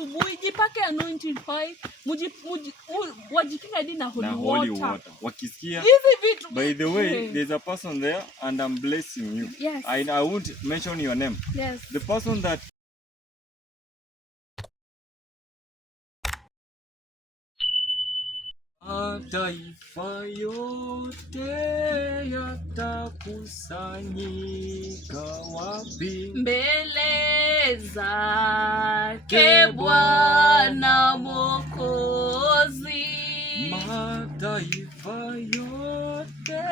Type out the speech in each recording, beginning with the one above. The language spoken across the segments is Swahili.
asubuhi, jipake anointing oil, wajikinga hadi na holy water. Wakisikia, vitu. By the way, there's a person there and I'm blessing you. Yes. I won't mention your name. Yes. The person that mataifa yote yatakusanyika wapi? Mbele zake Bwana Mwokozi. Mataifa yote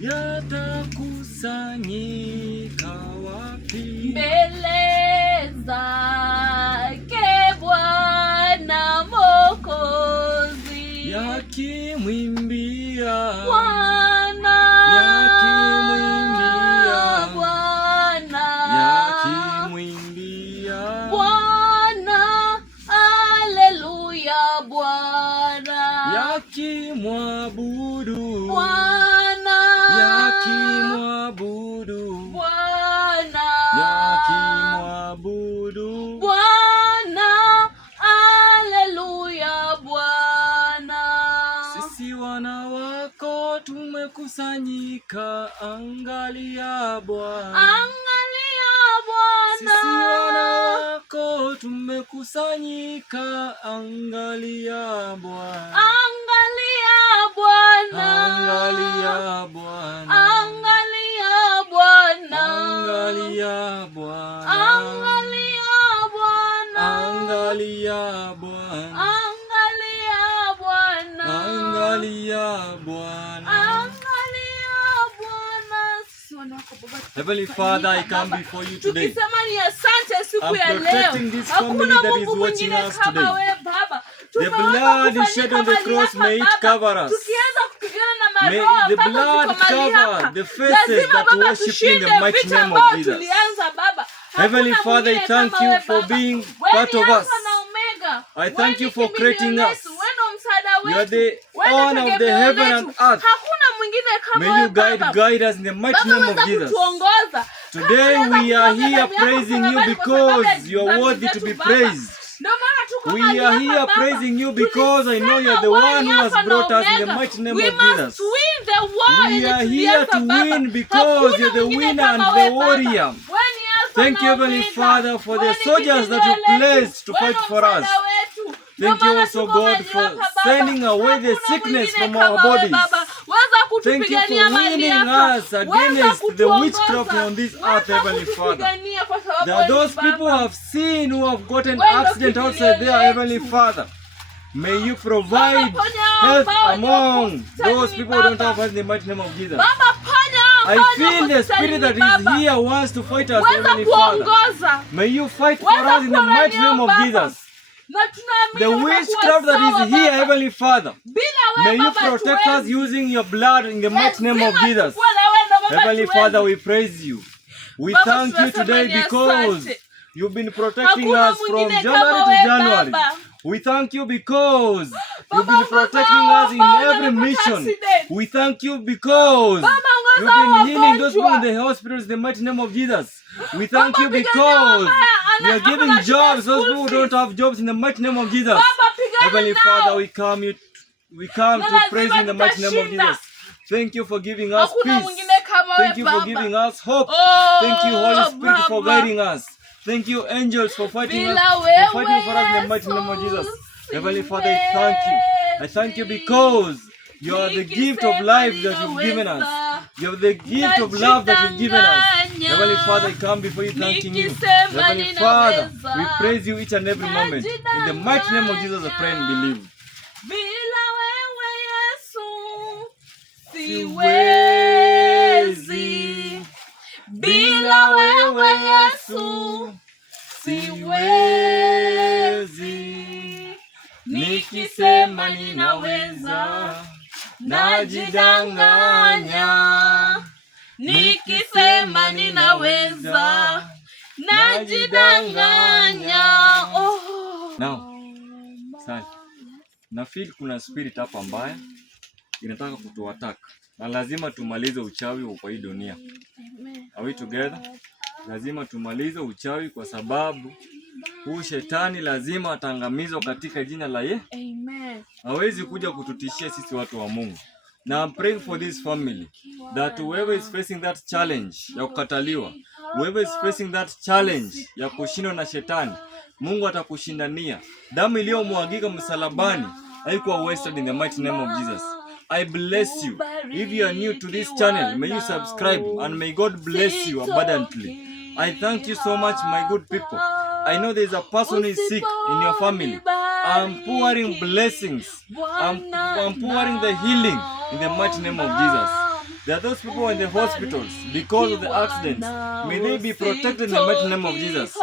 yatakusanyika wapi? Mbele zake Bwana Mwokozi. Yakimwimbia Bwana, yakimwimbia Bwana, yakimwimbia Bwana, haleluya Bwana, yakimwabudu Bwana, yakimwabudu Bwana, yakimwabudu Bwana, haleluya Bwana. sisi wana wako tumekusanyika, angalia Bwana, Angalia Bwana, sisi wana wako tumekusanyika, angalia Bwana, angalia Bwana, angalia Bwana, angalia Bwana, angalia Bwana, angalia Bwana, angalia Bwana, angalia Bwana, angalia Bwana. angalia Bwana. Heavenly Father, I come before you today. Tukisema ni asante siku ya I'm leo. protecting this family Hakuna that is Mungu watching mwingine us kama today. wewe Baba. The blood is shed on the cross, may it cover us. Tukianza kupigana na May maroho the ambazo blood ziko mahali cover hapa. the faces Lazima that Baba worship in tushinde the mighty vita name of ambao Jesus. tulianza Baba. Heavenly Hakuna Father, I mwingine thank kama you wewe, for Baba. being Wewe part ni of Alpha us. na Omega. I thank you for creating us. Wewe ndo msaada wetu. You are the Wewe ndo honor of the tegemeo heaven letu. and earth. Hakuna mwingine kama May wewe you Baba. guide us in the mighty Baba, name of weza Jesus. kutuongoza. Today we are here praising you because you are worthy to be praised. We are here praising you because I know you are the one who has brought us in the mighty name of Jesus. We are here to win because you are the winner and the warrior. Thank you, Heavenly Father, for the soldiers that you placed to fight for us. Thank you also, God, for sending away the sickness from our bodies. Thank you for winning us against the witchcraft on this earth, Heavenly Father. There are those people who have seen, who have gotten accident outside there, Heavenly Father. May you provide health among those people who don't have health in the mighty name of Jesus. I feel the spirit that is here wants to fight us, Heavenly Father. May you fight for us in the mighty name of Jesus. The witchcraft that is here, Heavenly Father, may you protect us using your blood in the mighty name of Jesus. Heavenly Father, we praise you. We thank you today because you've been protecting us from January to January. We thank you because you've been protecting us in every mission. We thank you because you've been healing those people in the hospitals in the mighty name of Jesus. We thank you because you are giving jobs those people who don't have jobs in the mighty name of Jesus. Heavenly Father, we come to praise you in the mighty name of Jesus. Thank you for giving us peace. Thank you for giving us hope. Thank you, Holy Spirit, for guiding us. Thank you, angels, for fighting for us in the mighty name of Jesus. Heavenly Father, I thank you. I thank you because you are the gift of life that you've given us. You are the gift of love that you've given us. Heavenly Father, I come before you thanking you. Heavenly Father, we praise you each and every moment. In the mighty name of Jesus, I pray and believe. Bila wewe Yesu siwezi, nikisema ninaweza najidanganya, nikisema ninaweza najidanganya. Now, sasa na feel kuna spirit hapa mbaya inataka kutuattack na lazima tumalize uchawi kwa hii dunia. Are we together? Lazima tumalize uchawi kwa sababu Huyu shetani lazima atangamizwe katika jina la Yesu. Amen. Hawezi kuja kututishia sisi watu wa Mungu. Now I'm praying for this family that whoever is facing that challenge ya kukataliwa, whoever is facing that challenge ya kushindwa na shetani, Mungu atakushindania. Damu iliyomwagika msalabani haikuwa wasted in the mighty name of Jesus. I bless you. If you are new to this channel, may you subscribe and may God bless you abundantly. I thank you so much, my good people. I know there is a person who is sick in your family. I'm pouring blessings. I'm pouring the healing in the mighty name of Jesus. There are those people in the hospitals because of the accidents. May they be protected in the mighty name of Jesus.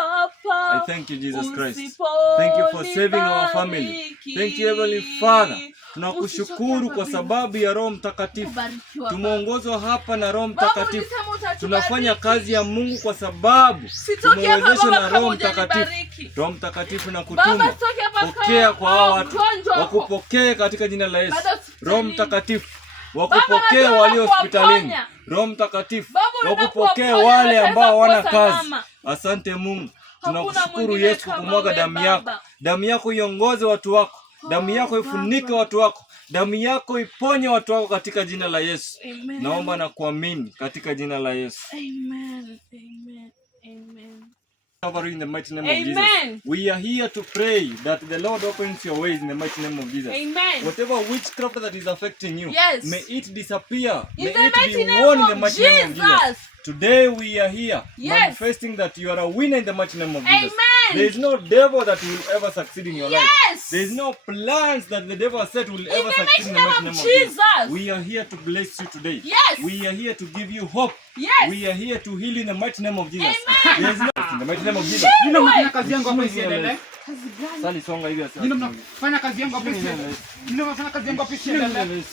I thank you, Jesus Christ. Thank you for saving our family. Thank you, Heavenly Father. Tunakushukuru kwa sababu ya Roho Mtakatifu. Tumeongozwa hapa na Roho Mtakatifu. Tunafanya kazi ya Mungu kwa sababu tumewezeshwa na Roho Mtakatifu. Roho Mtakatifu na kutuma. Pokea kwa hao watu. Wakupokee katika jina la Yesu. Roho Mtakatifu wakupokee walio hospitalini. Roho Mtakatifu wakupokee wale ambao wana kazi. Asante Mungu. Tunakushukuru Yesu kumwaga damu yako. Damu yako iongoze watu wako. Damu yako ifunike watu wako. Damu yako iponye watu wako katika jina la Yesu. Amen. Naomba na kuamini katika jina la Yesu. Amen. Amen. Amen. In the mighty name of Jesus. We are here to pray that the Lord opens your ways in the mighty name of Jesus. Amen. Whatever witchcraft that is affecting you, yes, may it disappear. In may the it mighty be won in the mighty Jesus. name of Jesus. Today we are here, yes, manifesting that you are a winner in the mighty name of Jesus. Amen. There is no devil that will ever succeed in your yes, life. There is no plans that the devil has set will ever succeed in the mighty name of Jesus. We are here to bless you today. Yes. We are here to give you hope. Yes. We are here to heal in the mighty name of Jesus. Amen. There is no in the mighty name of Jesus. Nino mnafanya kazi yangu hapo isiendelee. Kazi gani? Sali songa hivi sasa. Nino mnafanya kazi yangu hapo isiendelee. Nino mnafanya kazi yangu hapo isiendelee.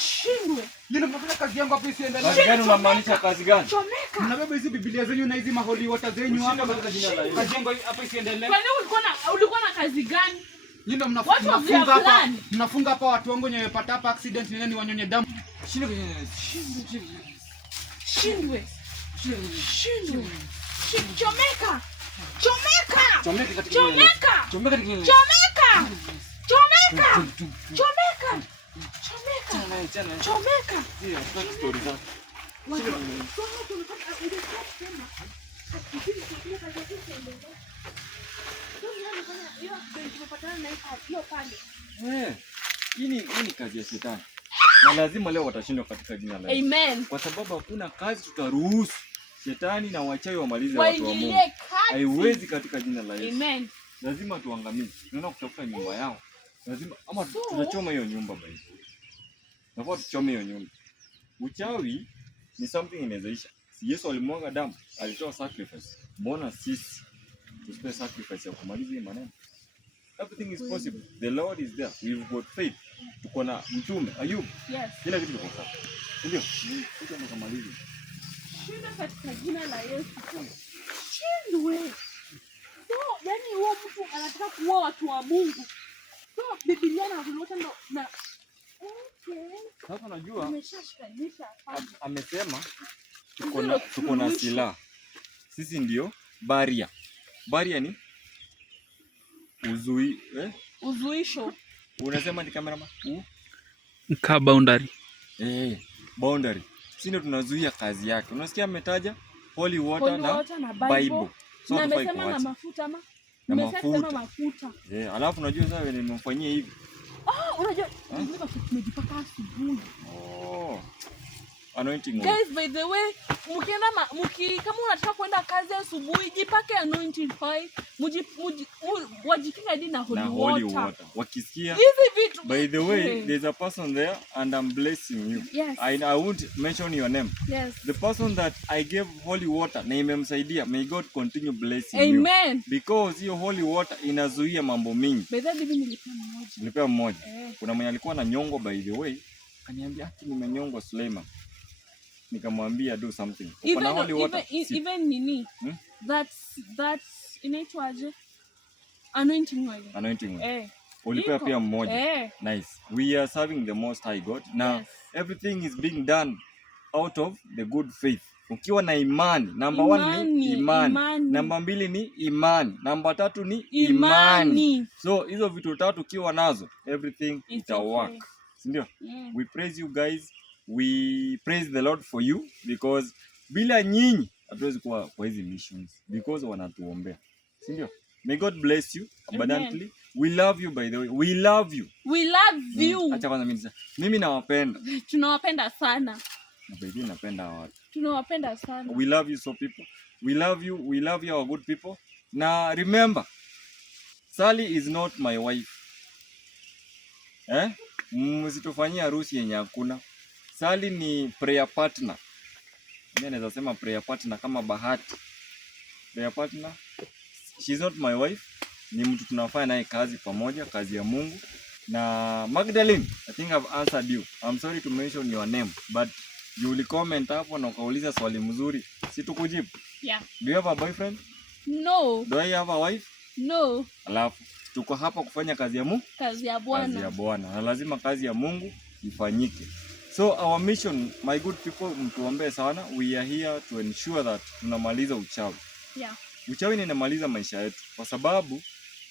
Shindwe. Nino mnafanya kazi yangu hapo isiendelee. Kazi gani unamaanisha kazi gani? Chomeka. Mnabeba hizi Biblia zenyu na hizi holy water zenyu hapa katika jina la Yesu. Kazi yangu hapo isiendelee. Kwani ulikuwa na kazi gani? Nino mnafunga hapa. Mnafunga hapa watu wangu wenye wamepata hapa accident ni wanyonye damu. Shindwe. Shindwe. Chomeka. Chomeka. Chomeka katika Chomeka. Chomeka katika Chomeka. Chomeka. Chomeka. Chomeka. Chomeka. Ndio, story story za. Hii ni kazi ya shetani. Na lazima leo watashindwa katika jina la Yesu. Amen. Kwa sababu hakuna kazi tutaruhusu shetani na wachawi wamalize watu wa Mungu. Haiwezi katika jina la Yesu. Amen. Lazima tuangamize. Tunaenda kutafuta nyumba yao. Lazima ama tutachoma hiyo nyumba basi. Nafaa tuchome hiyo nyumba. Uchawi ni something inawezaisha. Si Yesu alimwaga damu, alitoa sacrifice. Mbona sisi tusipe sacrifice ya kumaliza hii maneno? Everything is possible. The Lord is there. We've got faith. Tuko na mtume Ayub. Yes. Kila kitu kiko sawa. Ndio. Tuko tukamaliza. Shindwe katika jina la Yesu. Shindwe. So, yani huo mtu anataka kuua watu wa Mungu. So, Biblia na Biblia ndo na okay. Sasa najua Ameshashikanisha hapa. Amesema tuko na silaha. Sisi ndio baria. Baria ni uzuisho. Unasema ni cameraman? Ka boundary. Boundary. Sisi ndio tunazuia kazi yake. Unasikia ametaja holy water na Bible. So na amesema na mafuta ama? Nimesema mafuta. Alafu unajua sasa wewe nimemfanyia hivi. Unajua nimejipaka asubuhi. Anointing oil. Guys, by the way, kama unataka kwenda kazi asubuhi, jipake anointing oil. Wajikinga hadi na holy water. Wakisikia. Hizi vitu. By the way, there's a person there and I'm blessing you. Yes. I won't mention your name. Yes. The person that I gave holy water na imemsaidia, may God continue blessing you. Amen. Because hiyo holy water inazuia mambo mingi. By the way, nilipea mmoja. Kuna mwenye alikuwa na nyongo by the way, akaniambia ati nimenyongwa Suleiman. Nikamwambia do something. Even nini? That's inaitwaje? Anointing oil. Ulipea pia mmoja. Nice. We are serving the most high God. Now, everything is being done out of the good faith. Ukiwa na imani, number 1 ni imani. Number 2 ni imani. Number 3 ni imani. So hizo vitu 3 ukiwa nazo, everything ita work. Okay. Sindio? We praise you guys. We praise the Lord for you because bila nyinyi hatuwezi kuwa kwa hizi missions because wanatuombea. Sindio? May God bless you abundantly. Amen. We love you, by the way. We love you. We love you. Acha kwanza mimi nawapenda. Tunawapenda sana. Baby, napenda watu. Tunawapenda sana. We love you so people. We love you. We love you, our good people. Now remember, Sally is not my wife. Msitufanyie harusi yenye hakuna. Sally ni prayer partner. Mimi naweza sema prayer partner kama Bahati. Prayer partner. She's not my wife. Ni mtu tunafanya naye kazi pamoja, kazi ya Mungu. Na Magdalene, I think I've answered you. I'm sorry to mention your name, but you will comment hapo na ukauliza swali mzuri. Si tukujibu? Yeah. Do you have a boyfriend? No. Do I have a wife? No. Alafu tuko hapa kufanya kazi ya Mungu, kazi ya Bwana. Kazi ya Bwana. Na lazima kazi ya Mungu ifanyike. So our mission, my good people, mtuombee sana. We are here to ensure that tunamaliza uchawi. Yeah. Uchawi ni inamaliza maisha yetu kwa sababu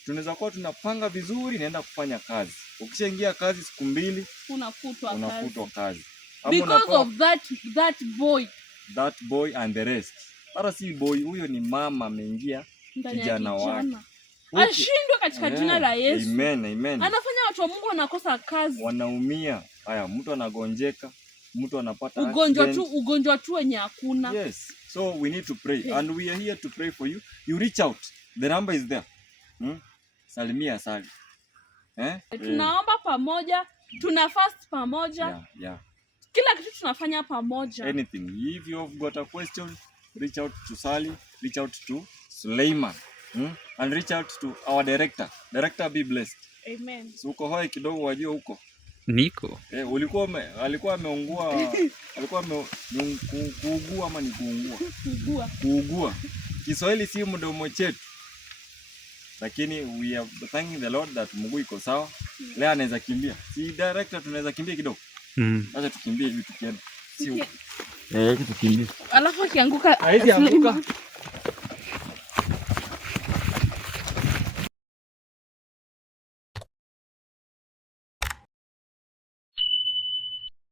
tunaweza kuwa tunapanga vizuri naenda kufanya kazi. Ukishaingia kazi siku 2 unafutwa kazi. Because of that boy and the rest. Hata si boy, huyo ni mama ameingia kijana wake. Ashindwe katika jina la Yesu. Amen, amen. Anafanya watu wa Mungu wanakosa kazi. Wanaumia. Haya, mtu anagonjeka, mtu anapata ugonjwa tu wenye hakuna. Yes. So we need to pray and we are here to pray for you. You reach out. The number is there. Salimia Sally. Tunaomba pamoja, tuna fast pamoja. Yeah. Kila kitu tunafanya pamoja. Anything. If you have got a question, reach out to Sally, reach out to Suleiman. And reach out to our director. Director, be blessed. Amen. So uko hoi kidogo wajua huko. Niko. Alikuwa ameungua, kuugua ama ni kuungua? Kuugua. Kiswahili si mdomo chetu. Lakini we are thanking the Lord that mguu iko sawa. Leo anaweza kimbia. Si director tunaweza kimbia kidogo. Acha tukimbie hivi tukienda. Si tukimbie. Alafu akianguka. Haizi anguka.